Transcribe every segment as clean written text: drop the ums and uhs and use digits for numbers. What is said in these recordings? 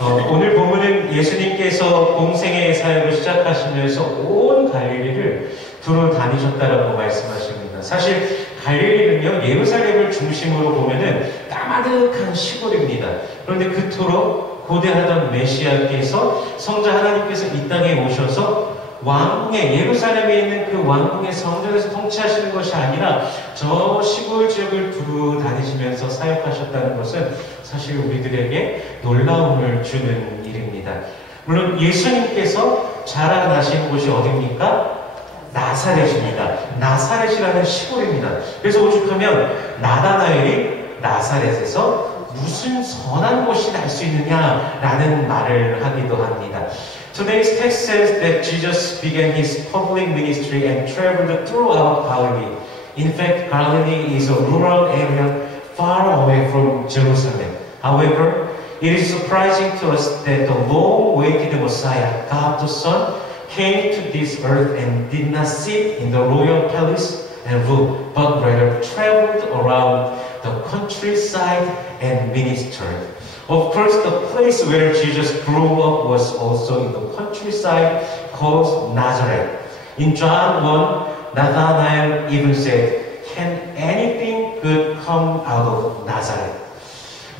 오늘 본문은 예수님께서 공생의 사역을 시작하시면서 온 갈릴리를 두루 다니셨다라고 말씀하십니다. 사실 갈릴리는요, 예루살렘을 중심으로 보면은 까마득한 시골입니다. 그런데 그토록 고대하던 메시아께서 성자 하나님께서 이 땅에 오셔서 왕궁의 예루살렘에 있는 그 왕궁의 성전에서 통치하시는 것이 아니라 저 시골 지역을 두루 다니시면서 사역하셨다는 것은 사실 우리들에게 놀라움을 주는 일입니다. 물론 예수님께서 자라나신 곳이 어디입니까? 나사렛입니다. 나사렛이라는 시골입니다. 그래서 오죽하면 나다나엘이 나사렛에서 무슨 선한 것이 날 수 있느냐라는 말을 하기도 합니다. Today's text says that Jesus began his public ministry and traveled throughout Galilee. In fact, Galilee is a rural area far away from Jerusalem. However, it is surprising to us that the long-awaited Messiah, God the Son, came to this earth and did not sit in the royal palace and rule, but rather traveled around the countryside and ministered. Of course, the place where Jesus grew up was also in the countryside called Nazareth. In John 1, Nathanael even said, "Can anything good come out of Nazareth?"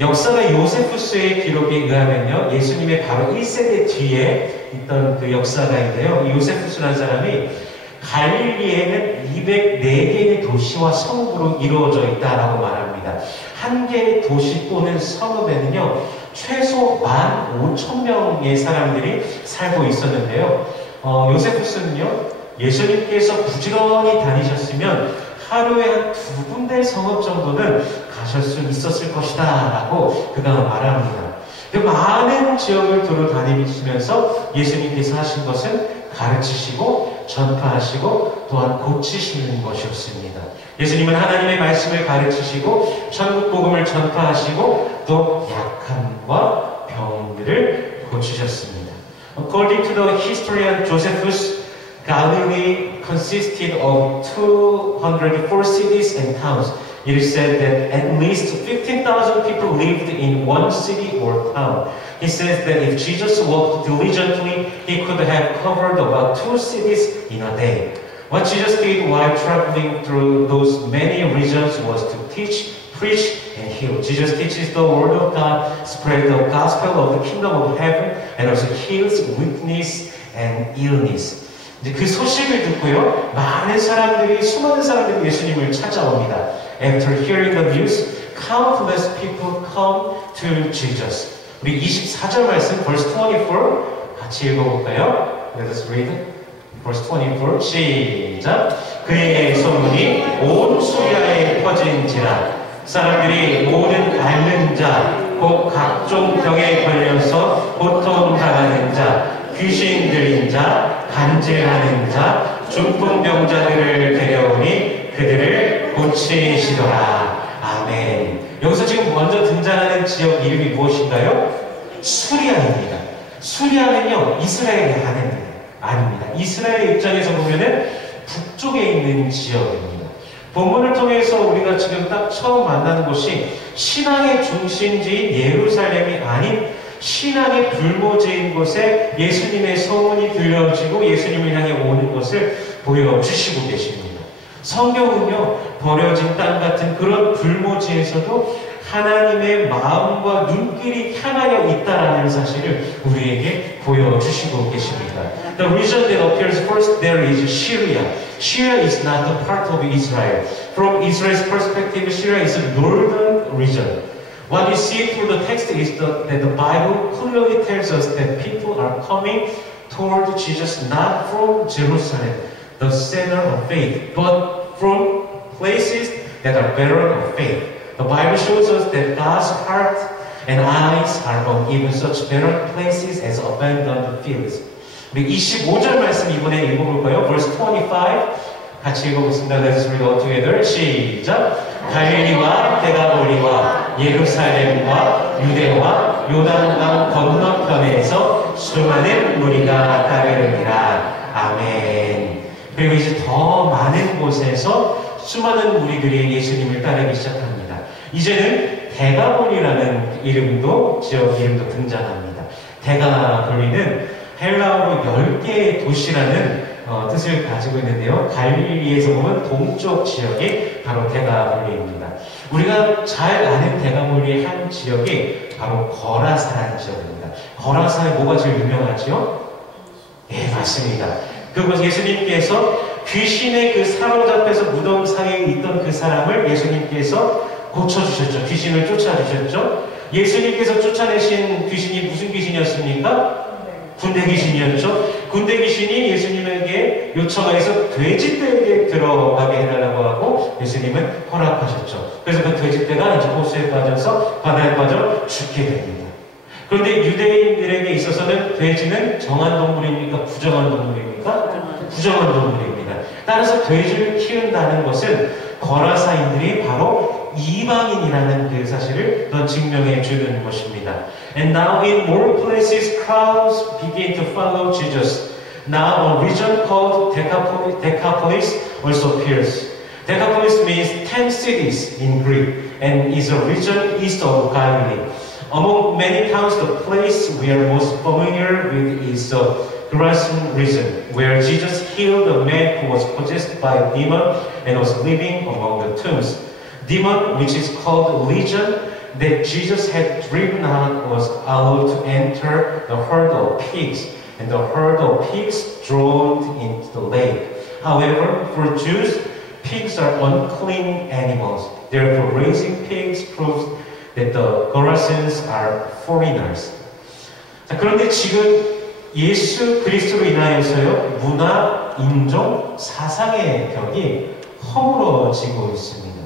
역사가 요세푸스의 기록에 의하면요, 예수님의 바로 1세대 뒤에 있던 그 역사가인데요, 요세푸스라는 사람이 갈릴리에는 204개의 도시와 성읍으로 이루어져 있다라고 말합니다. 한 개의 도시 또는 성읍에는요, 최소 15,000명의 사람들이 살고 있었는데요. 요세푸스는요, 예수님께서 부지런히 다니셨으면 하루에 한 2군데 성읍 정도는 가실 수 있었을 것이다 라고 그가 말합니다. 그 많은 지역을 두루 다니시면서 예수님께서 하신 것은 가르치시고 전파하시고 또한 고치시는 것이었습니다. 예수님은 하나님의 말씀을 가르치시고 천국 복음을 전파하시고 또 약함과 병들을 고치셨습니다. According to the historian Josephus, Galilee consisted of 204 cities and towns. It is said that at least 15,000 people lived in one city or town. He says that if Jesus walked diligently, he could have covered about 2 cities in a day. What Jesus did while traveling through those many regions was to teach, preach, and heal. Jesus teaches the word of God, spread the gospel of the kingdom of heaven, and also heals weakness and illness. 이제 그 소식을 듣고요, 수많은 사람들이 예수님을 찾아옵니다. After hearing the news, countless people come to Jesus. 우리 24절 말씀, verse 24 같이 읽어볼까요? Let us read verse 24. 시작. 그의 소문이 온 수리아에 퍼진지라 사람들이 모든 앓는 자, 곧 각종 병에 걸려서 고통당하는 자, 귀신 들린 자, 간질하는 자, 중풍병자들을 데려오니 그들을 고치시더라. 아멘. 여기서 지금 먼저 등장하는 지역 이름이 무엇인가요? 수리아입니다. 수리아는요, 이스라엘이 아닙니다. 이스라엘의 입장에서 보면은 북쪽에 있는 지역입니다. 본문을 통해서 우리가 지금 딱 처음 만나는 곳이 신앙의 중심지인 예루살렘이 아닌 신앙의 불모지인 곳에 예수님의 소문이 들려지고 예수님을 향해 오는 것을 보여주시고 계십니다. 성경은요, 버려진 땅 같은 그런 불모지에서도 하나님의 마음과 눈길이 향하여 있다라는 사실을 우리에게 보여주시고 계십니다. The region that appears first there is Syria. Syria is not a part of Israel. From Israel's perspective, Syria is a northern region. What we see through the text is that the Bible clearly tells us that people are coming toward Jesus not from Jerusalem, the center of faith, but from places that are barren of faith. The Bible shows us that God's heart and eyes are on even such barren places as abandoned fields. 우리 25절 말씀 이번에 읽어볼까요? Verse 25 같이 읽어보겠습니다. Let's read all together. 시작. 갈릴리와 데가볼리와 예루살렘과 유대와 요단강 건너편에서 수많은 무리가 따르느니라. 아멘. 그리고 이제 더 많은 곳에서 수많은 무리들이 예수님을 따르기 시작합니다. 이제는 데가볼이라는 지역 이름도 등장합니다. 대가 불리는 헬라어로 10개의 도시라는 뜻을 가지고 있는데요. 갈릴리에서 보면 동쪽 지역이 바로 대가볼리입니다. 우리가 잘 아는 대가볼리의 한 지역이 바로 거라사라는 지역입니다. 거라사에 뭐가 제일 유명하죠? 네, 맞습니다. 그곳 예수님께서 귀신의 그 사로잡혀서 무덤 사이에 있던 그 사람을 예수님께서 고쳐주셨죠. 귀신을 쫓아주셨죠. 예수님께서 쫓아내신 귀신이 무슨 귀신이었습니까? 군대 귀신이었죠. 군대 귀신이 예수님에게 요청해서 돼지떼에게 들어가게 해달라고 하고 예수님은 허락하셨죠. 그래서 그 돼지떼가 이제 호수에 빠져서 바다에 빠져 죽게 됩니다. 그런데 유대인들에게 있어서는 돼지는 정한 동물입니까? 부정한 동물입니까? 부정한 동물입니다. 따라서 돼지를 키운다는 것은 거라사인들이 바로 이방인이라는 그 사실을 더 증명해 주는 것입니다. And now in more places crowds begin to follow Jesus. Now a region called Decapolis also appears. Decapolis means 10 cities in Greek and is a region east of Galilee. Among many towns, the place we are most familiar with is the Gerasene region, where Jesus healed a man who was possessed by a demon and was living among the tombs. Demon, which is called Legion, that Jesus had driven out, was allowed to enter the herd of pigs, and the herd of pigs drowned into the lake. However, for Jews, pigs are unclean animals. Therefore, raising pigs proves that the Gerasenes are foreigners. 자, 그런데 지금 예수 그리스도로 인하여서요, 문화, 인종, 사상의 벽이 허물어지고 있습니다.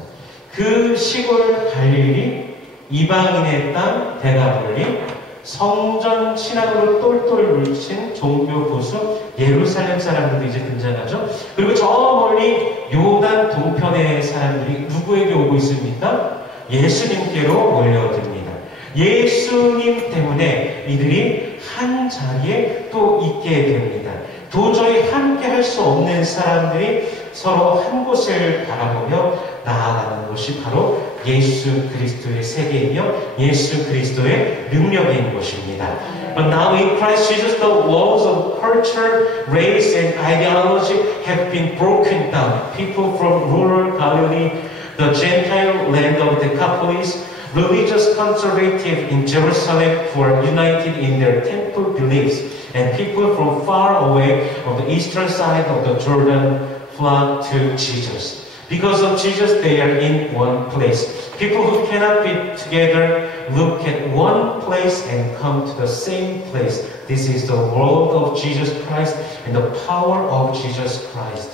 그 시골 갈릴리, 이방인의 땅 대가볼리, 성전 신앙으로 똘똘 뭉친 종교 보수 예루살렘 사람들도 이제 등장하죠. 그리고 저 멀리 요단 동편의 사람들이 누구에게 오고 있습니까? 예수님께로 몰려듭니다. 예수님 때문에 이들이 한 자리에 또 있게 됩니다. 도저히 함께 할 수 없는 사람들이 서로 한 곳을 바라보며 나아가는 것이 바로 예수 그리스도의 세계이며 예수 그리스도의 능력인 것입니다. But now in Christ Jesus, the walls of culture, race, and ideology have been broken down. People from rural Galilee, the Gentile land of Decapolis, religious conservative in Jerusalem who are united in their temple beliefs, and people from far away on the eastern side of the Jordan flock to Jesus. Because of Jesus, they are in one place. People who cannot be together look at one place and come to the same place. This is the world of Jesus Christ and the power of Jesus Christ.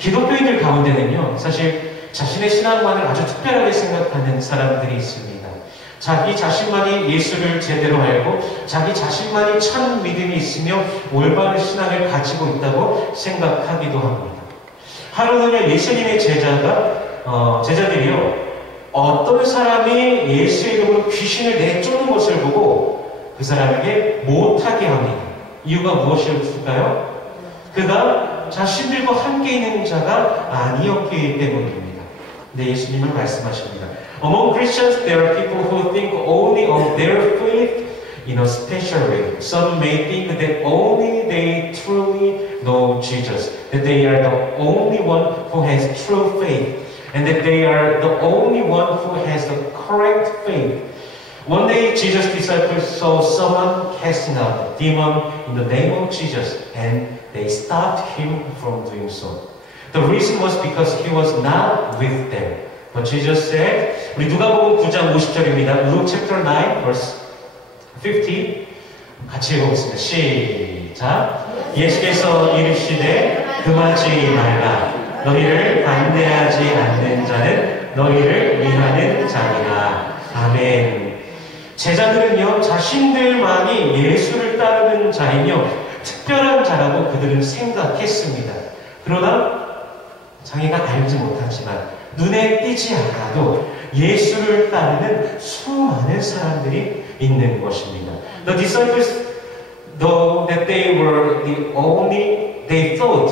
기독교인들 가운데는요, 사실 자신의 신앙만을 아주 특별하게 생각하는 사람들이 있습니다. 자기 자신만이 예수를 제대로 알고 자기 자신만이 참 믿음이 있으며 올바른 신앙을 가지고 있다고 생각하기도 합니다. 하루는요, 예수님의 제자들이요, 어떤 사람이 예수의 이름으로 귀신을 내쫓는 것을 보고 그 사람에게 못하게 합니다. 이유가 무엇이었을까요? 그가 자신들과 함께 있는 자가 아니었기 때문입니다. 근데 예수님은 말씀하십니다. Among Christians, there are people who think only of their faith in a special way. Some may think that only they truly know Jesus, that they are the only one who has true faith, and that they are the only one who has the correct faith. One day, Jesus' disciples saw someone casting out a demon in the name of Jesus, and they stopped him from doing so. The reason was because he was not with them. But Jesus said, 우리 누가복음 9장 50절입니다. Luke chapter 9, verse 50. 같이 읽어보겠습니다. 시작. 예수께서 이르시되 금하지 말라. 너희를 반대하지 않는 자는 너희를 위하는 자니라. 아멘. 제자들은요, 자신들만이 예수를 따르는 자이며 특별한 자라고 그들은 생각했습니다. 그러나 자기가 알지 못하지만 눈에 띄지 않아도 예수를 따르는 수많은 사람들이 있는 것입니다. The disciples, though that they were the only, they thought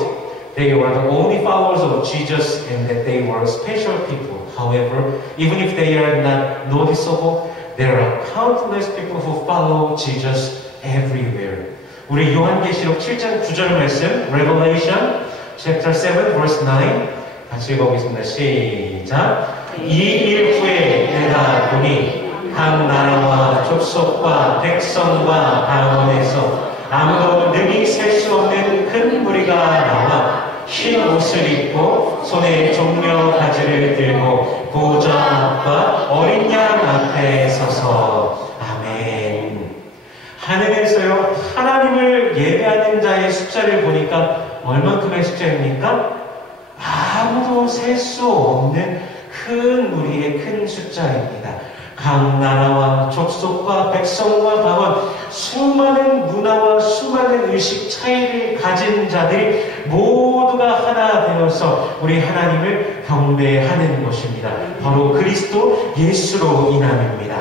they were the only followers of Jesus and that they were special people. However, even if they are not noticeable, there are countless people who follow Jesus everywhere. 우리 요한계시록 7장 9절 말씀, Revelation chapter 7 verse 9 같이 읽어보겠습니다. 시작. 이 일 후에 내가 보니 각 나라와 족속과 백성과 방언에서 아무도 능히 셀 수 없는 큰 무리가 나와 흰 옷을 입고 손에 종려 가지를 들고 보좌 앞과 어린 양 앞에 서서 아멘. 하늘에서요 하나님을 예배하는 자의 숫자를 보니까 얼만큼의 숫자입니까? 아무도 셀 수 없는 큰 무리의 큰 숫자입니다. 각 나라와 족속과 백성과 방언, 수많은 문화와 수많은 의식 차이를 가진 자들이 모두가 하나 되어서 우리 하나님을 경배하는 것입니다. 바로 그리스도 예수로 인함입니다.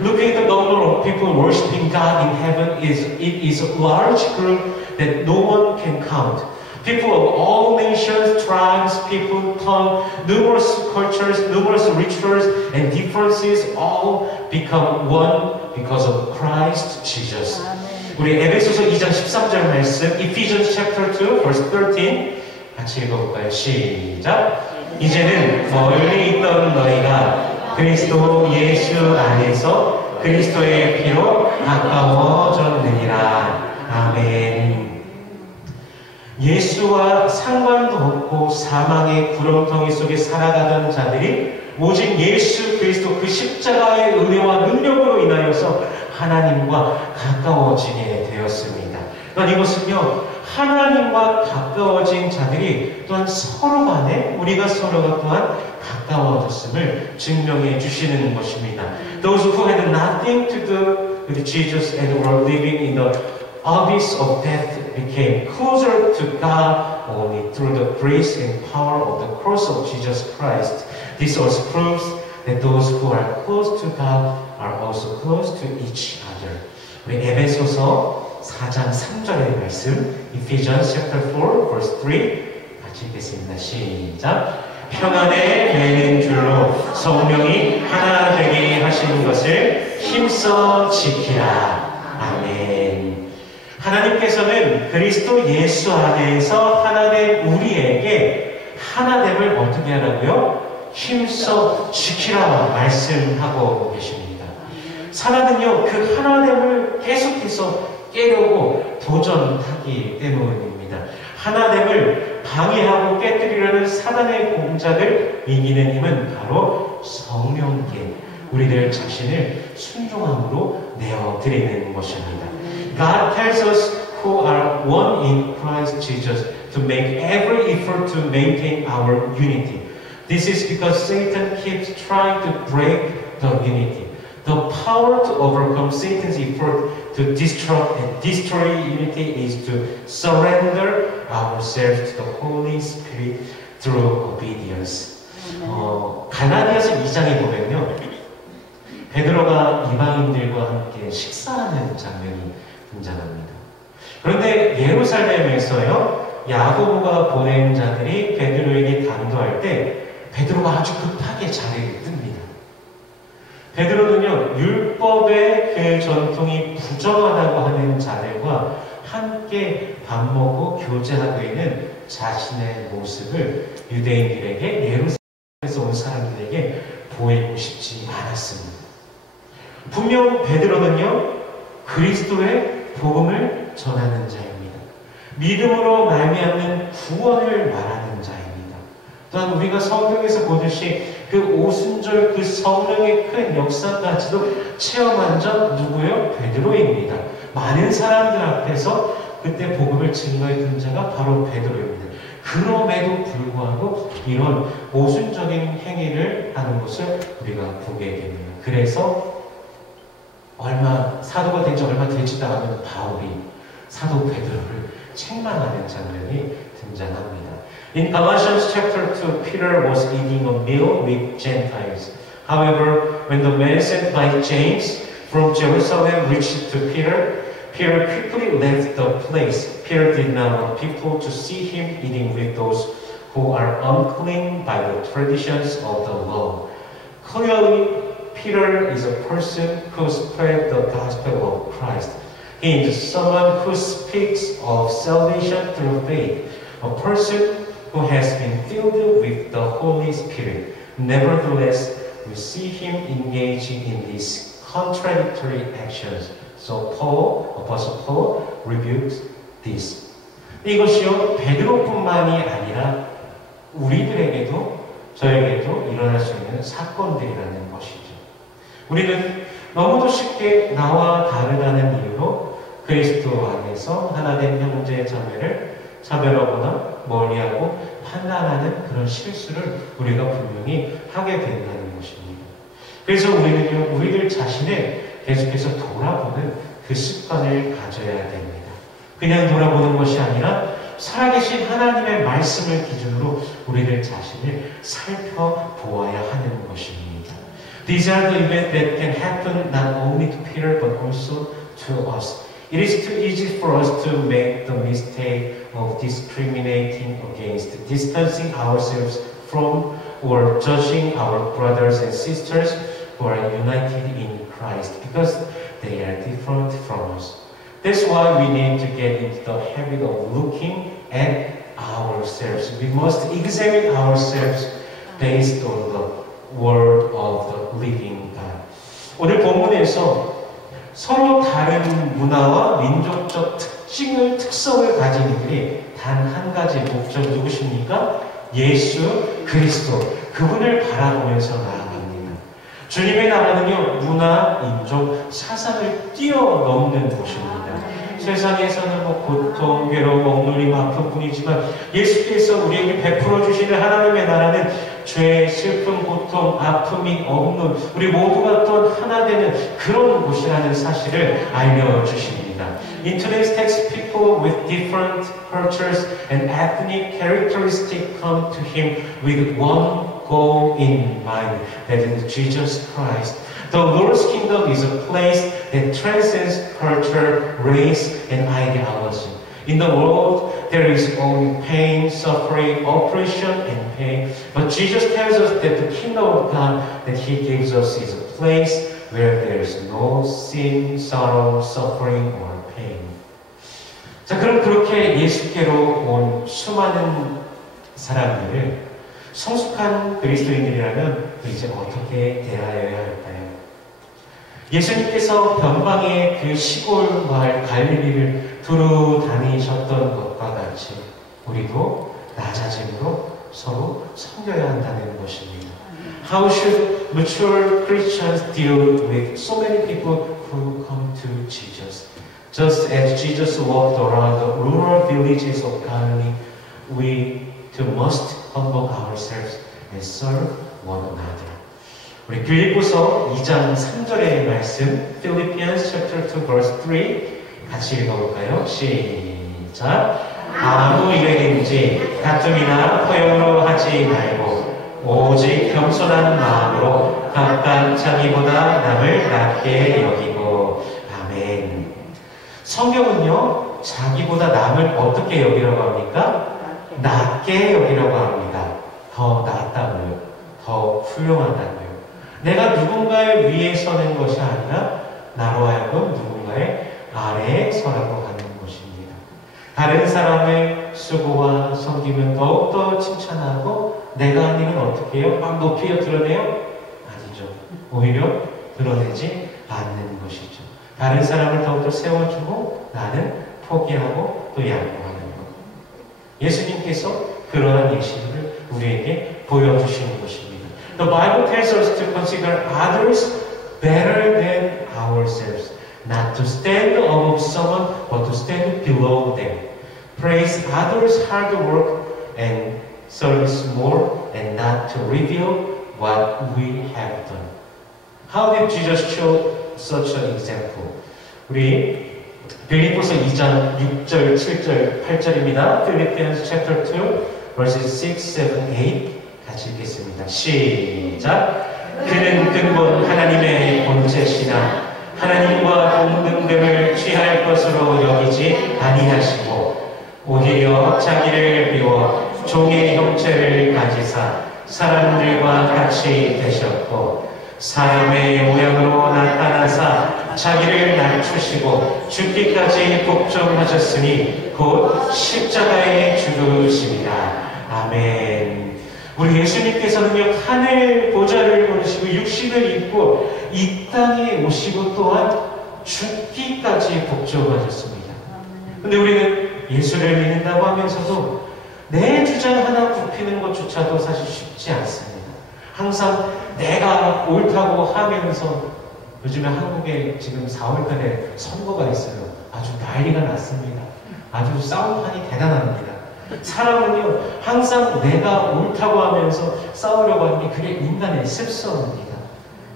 Looking at the number of people worshiping God in heaven, it is a large group that no one can count. People of all nations, tribes, people, tongue, numerous cultures, numerous rituals and differences all become one because of Christ Jesus. 우리 에베소서 2장 13절 말씀, Ephesians chapter 2, verse 13 같이 읽어볼까요? 시작. 이제는 멀리 있던 너희가 그리스도 예수 안에서 그리스도의 피로 가까워졌느니라. 아멘. 예수와 상관도 없고 사망의 구렁텅이 속에 살아가던 자들이 오직 예수 그리스도 그 십자가의 은혜와 능력으로 인하여서 하나님과 가까워지게 되었습니다. 또한 이것은요 하나님과 가까워진 자들이 또한 서로 간에 우리가 서로가 또한 가까워졌음을 증명해 주시는 것입니다. Those who had nothing to do with Jesus and were living in the abyss of death became closer to God only through the grace and power of the cross of Jesus Christ. This also proves that those who are close to God are also close to each other. 우리 에베소서 4장 3절의 말씀, Ephesians chapter 4, verse 3 같이 읽겠습니다. 시작. 평안에 매는 줄로 성령이 하나 되게 하시는 것을 힘써 지키라. 아멘. 하나님께서는 그리스도 예수 안에서 하나된 우리에게 하나됨을 어떻게 하라고요? 힘써 지키라 말씀하고 계십니다. 사단은요 그 하나됨을 계속해서 깨려고 도전하기 때문입니다. 하나됨을 방해하고 깨뜨리려는 사단의 공작을 이기는 힘은 바로 성령께 우리들 자신을 순종함으로 내어드리는 것입니다. God tells us who are one in Christ Jesus to make every effort to maintain our unity. This is because Satan keeps trying to break the unity. The power to overcome Satan's effort to disrupt and destroy unity is to surrender ourselves to the Holy Spirit through obedience. 갈라디아서 2장에 보면요, 베드로가 이방인들과 함께 식사하는 장면이 등장합니다. 그런데 예루살렘에서요, 야고보가 보낸 자들이 베드로에게 당도할 때 베드로가 아주 급하게 자리를 뜹니다. 베드로는요, 율법의 그 전통이 부정하다고 하는 자들과 함께 밥 먹고 교제하고 있는 자신의 모습을 유대인들에게, 예루살렘에서 온 사람들에게 보이고 싶지 않았습니다. 분명 베드로는요, 그리스도의 복음을 전하는 자입니다. 믿음으로 말미암는 구원을 말하는 자입니다. 또한 우리가 성경에서 보듯이 그 오순절 그 성령의 큰 역사까지도 체험한 자 누구요? 베드로입니다. 많은 사람들 앞에서 그때 복음을 증거했던 자가 바로 베드로입니다. 그럼에도 불구하고 이런 모순적인 행위를 하는 것을 우리가 보게 됩니다. 그래서 사도가 된 지 얼마 되지도 않은 바울이 사도 베드로를 책망하는 장면이 등장합니다. In Galatians chapter 2, Peter was eating a meal with Gentiles. However, when the man sent by James from Jerusalem reached to Peter, Peter quickly left the place. Peter did not want people to see him eating with those who are unclean by the traditions of the law. Clearly, Peter is a person who spread the gospel of Christ. He is someone who speaks of salvation through faith, a person who has been filled with the Holy Spirit. Nevertheless, we see him engaging in these contradictory actions. So Apostle Paul rebukes this. 이것이요, 베드로뿐만이 아니라 우리들에게도 저에게도 일어날 수 있는 사건들이라는 것이죠. 우리는 너무도 쉽게 나와 다르다는 이유로 그리스도 안에서 하나된 형제 자매를 차별하거나 멀리하고 판단하는 그런 실수를 우리가 분명히 하게 된다는 것입니다. 그래서 우리는요, 우리들 자신을 계속해서 돌아보는 그 습관을 가져야 됩니다. 그냥 돌아보는 것이 아니라 살아계신 하나님의 말씀을 기준으로 우리들 자신을 살펴보아야 하는 것입니다. These are the events that can happen not only to Peter but also to us. It is too easy for us to make the mistake of discriminating against, distancing ourselves from, or judging our brothers and sisters who are united in Christ because they are different from us. That's why we need to get into the habit of looking at ourselves. We must examine ourselves based on the word of the living God. 오늘 본문에서 서로 다른 문화와 민족적 특성을 가진 이들이 단 한 가지 목적 누구십니까? 예수 그리스도, 그분을 바라보면서 나아갑니다. 주님의 나라는요, 문화, 민족, 사상을 뛰어넘는 곳입니다. 세상에서는 고통, 괴로움, 억눌림, 아픔뿐이지만 예수께서 우리에게 베풀어 주시는 하나님의 나라는 죄, 슬픔, 고통, 아픔이 없는 우리 모두가 또 하나 되는 그런 곳이라는 사실을 알려주십니다. In today's text, people with different cultures and ethnic characteristics come to him with one goal in mind, that is Jesus Christ. The Lord's kingdom is a place that transcends culture, race, and ideology. In the world, there is only pain, suffering, oppression, and pain. But Jesus tells us that the kingdom of God that He gives us is a place where there is no sin, sorrow, suffering, or pain. 자, 그럼 그렇게 예수께로 온 수많은 사람들을 성숙한 그리스도인들이라면 이제 어떻게 대하여야 할까요? 예수님께서 변방의 그 시골 마을 갈릴리를 두루 다니셨던 것과 같이 우리도 낮아짐으로 서로 섬겨야 한다는 것입니다. How should mature Christians deal with so many people who come to Jesus? Just as Jesus walked around the rural villages of Galilee, we too must humble ourselves and serve one another. 우리 빌립보서 2장 3절의 말씀, Philippians chapter 2 verse 3 같이 읽어볼까요? 시작. 아무 일에든지 다툼이나 허용으로 하지 말고 오직 겸손한 마음으로 각각 자기보다 남을 낮게 여기고. 아멘. 성경은요, 자기보다 남을 어떻게 여기라고 합니까? 낮게 여기라고 합니다. 더 낫다고요. 더 훌륭하다고요. 내가 누군가의 위에 서는 것이 아니라 나로 하여금 누군가의 아래에 서라고 하는 것입니다. 다른 사람의 수고와 섬김은 더욱더 칭찬하고 내가 한 일은 어떻게 해요? 막 높이 드러내요? 아니죠. 오히려 드러내지 않는 것이죠. 다른 사람을 더욱더 세워주고 나는 포기하고 또 양보하는 것. 예수님께서 그러한 예시를 우리에게 보여주시는 것입니다. The Bible tells us to consider others better than ourselves, not to stand above someone, but to stand below them. Praise others' hard work and service more, and not to reveal what we have done. How did Jesus show such an example? 우리 빌립보서 2장 6절, 7절, 8절입니다. Philippians chapter 2, verses 6, 7, 8 같이 읽겠습니다. 시작. 그는 근본 하나님의 본체시나 하나님과 동등됨을 취할 것으로 여기지 아니하시고 오히려 자기를 비워 종의 형체를 가지사 사람들과 같이 되셨고 사람의 모양으로 나타나사 자기를 낮추시고 죽기까지 복종하셨으니 곧 십자가에 죽으십니다. 아멘. 우리 예수님께서는요, 하늘 보좌를 버리시고 육신을 입고 이 땅에 오시고 또한 죽기까지 복종하셨습니다. 근데 우리는 예수를 믿는다고 하면서도 내 주장 하나 굽히는 것조차도 사실 쉽지 않습니다. 항상 내가 옳다고 하면서 요즘에 한국에 지금 4월달에 선거가 있어요. 아주 난리가 났습니다. 아주 싸움판이 대단합니다. 사람은요, 항상 내가 옳다고 하면서 싸우려고 하는 게 그게 인간의 습성입니다.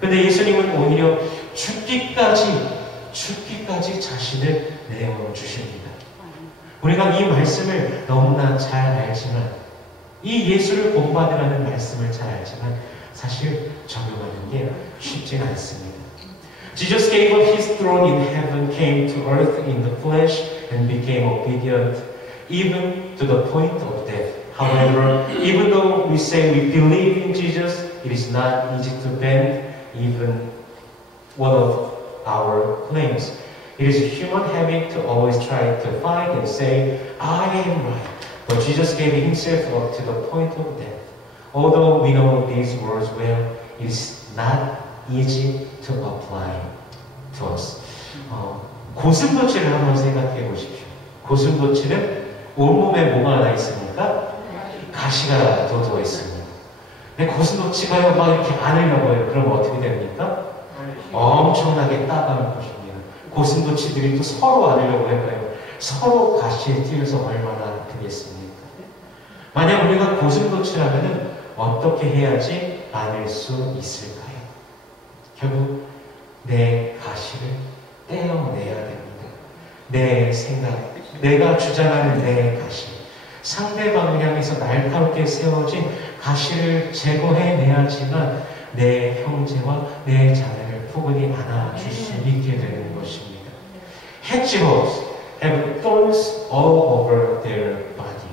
근데 예수님은 오히려 죽기까지 자신을 내어주십니다. 우리가 이 말씀을 너무나 잘 알지만, 이 예수를 본받으라는 말씀을 잘 알지만 사실 적용하는 게 쉽지는 않습니다. Jesus gave up his throne in heaven, came to earth in the flesh, and became obedient even to the point of death. However, even though we say we believe in Jesus, it is not easy to bend even one of our claims. It is a human habit to always try to fight and say, I am right. But Jesus gave himself up to the point of death. Although we know these words well, it is not easy to apply to us. 고슴도치를 한번 생각해 보십시오. 고슴도치는 온몸에 뭐가 하나 있습니까? 가시가 돋워 있습니다. 근데 고슴도치가요, 막 이렇게 안으려고 해요. 그럼 어떻게 됩니까? 엄청나게 따가울 것입니다. 고슴도치들이 또 서로 안으려고 해봐요. 서로 가시에 찔려서 얼마나 아프겠습니까? 만약 우리가 고슴도치라면 어떻게 해야지 안을 수 있을까요? 결국 내 가시를 떼어내야 됩니다. 내 생각, 내가 주장하는 내 가시, 상대방을 향해서 날카롭게 세워진 가시를 제거해내야지만 내 형제와 내 자매를 포근히 안아줄 수 있게 되는 것입니다. Hedgehogs have thorns all over their body.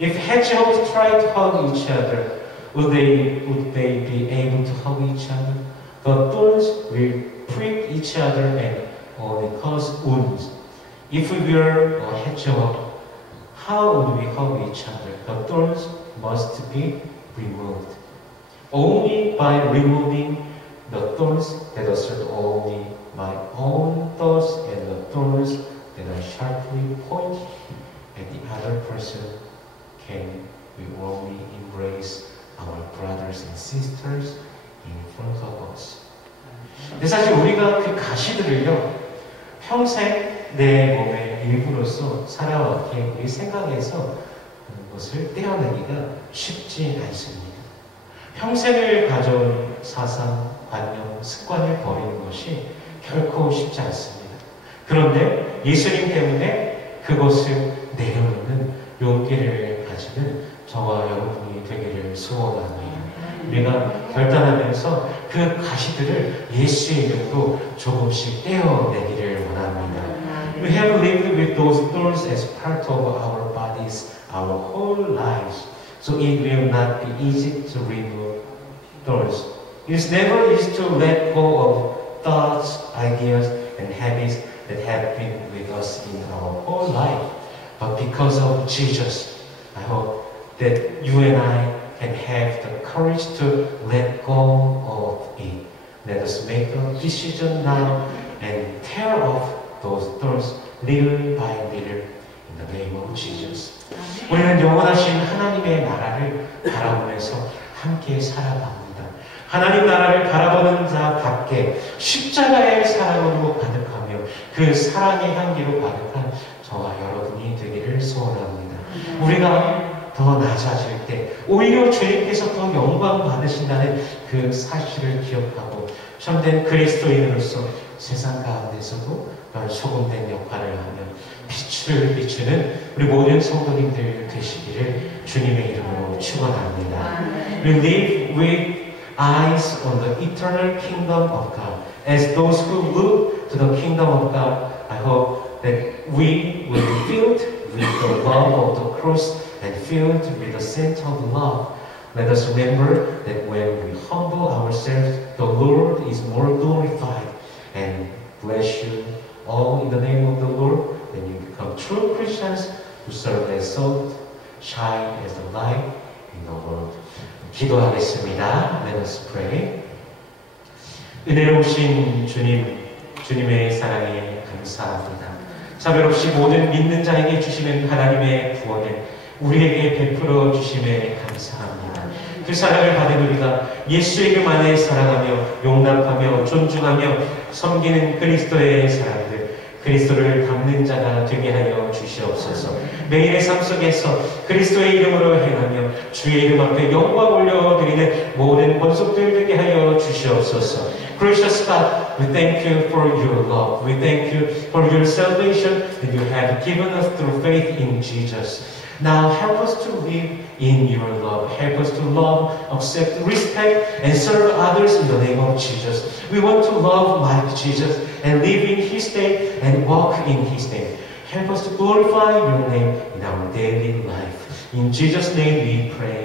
If hedgehogs try to hug each other, would they be able to hug each other? The thorns will prick each other and they cause wounds. If we were a hedgehog, how would we hug each other? The thorns must be removed. Only by removing the thorns that assert only my own thoughts and the thorns that are sharply pointed at the other person can we warmly embrace our brothers and sisters in front of us. 근데 사실 우리가 그 가시들을요, 평생 내 몸의 일부로서 살아왔기에 우리 생각에서 그것을 떼어내기가 쉽지 않습니다. 평생을 가져온 사상, 관념, 습관을 버리는 것이 결코 쉽지 않습니다. 그런데 예수님 때문에 그것을 내려놓는 용기를 가지는 저와 여러분이 되기를 소원합니다. 우리가 결단하면서 그 가시들을 예수의 이름으로 조금씩 떼어내기를 원합니다. We have lived with those thorns as part of our bodies our whole lives, so it will not be easy to remove thorns. It is never easy to let go of thoughts, ideas, and habits that have been with us in our whole life. But because of Jesus, I hope that you and I can have the courage to let go of it. Let us make a decision now and tear off those thorns little by little in the name of Jesus. 우리는 영원하신 하나님의 나라를 바라보면서 함께 살아갑니다. 하나님 나라를 바라보는 자답게 십자가의 사랑으로 가득하며 그 사랑의 향기로 가득한 저와 여러분이 되기를 소원합니다. 우리가 더 낮아질 때 오히려 주님께서 더 영광 받으신다는 그 사실을 기억하고 참된 그리스도인으로서 세상 가운데서도 소금된 역할을 하며 빛을 비추는 우리 모든 성도님들 되시기를 주님의 이름으로 축원합니다. We live with eyes on the eternal kingdom of God. As those who look to the kingdom of God, I hope that we will be filled with the love of the cross and filled with the sense of love. Let us remember that when we humble ourselves, the Lord is more glorified, and bless you all in the name of the Lord. Then you become true Christians who serve as salt, shine as the light in the world. 기도하겠습니다. Let us pray. 은혜로우신 주님, 주님의 사랑에 감사합니다. 차별 없이 모든 믿는 자에게 주시는 하나님의 구원을 우리에게 베풀어 주심에 감사합니다. 그 사랑을 받은 우리가 예수의 이름 안에 살아가며 용납하며 존중하며 섬기는 그리스도의 사람들, 그리스도를 닮는 자가 되게 하여 주시옵소서. 매일의 삶 속에서 그리스도의 이름으로 행하며 주의 이름 앞에 영광 올려드리는 모든 권속들 되게 하여 주시옵소서. Gracious God, we thank you for your love. We thank you for your salvation that you have given us through faith in Jesus. Now help us to live in your love. Help us to love, accept, respect, and serve others in the name of Jesus. We want to love like Jesus and live in His name and walk in His name. Help us to glorify your name in our daily life. In Jesus' name we pray.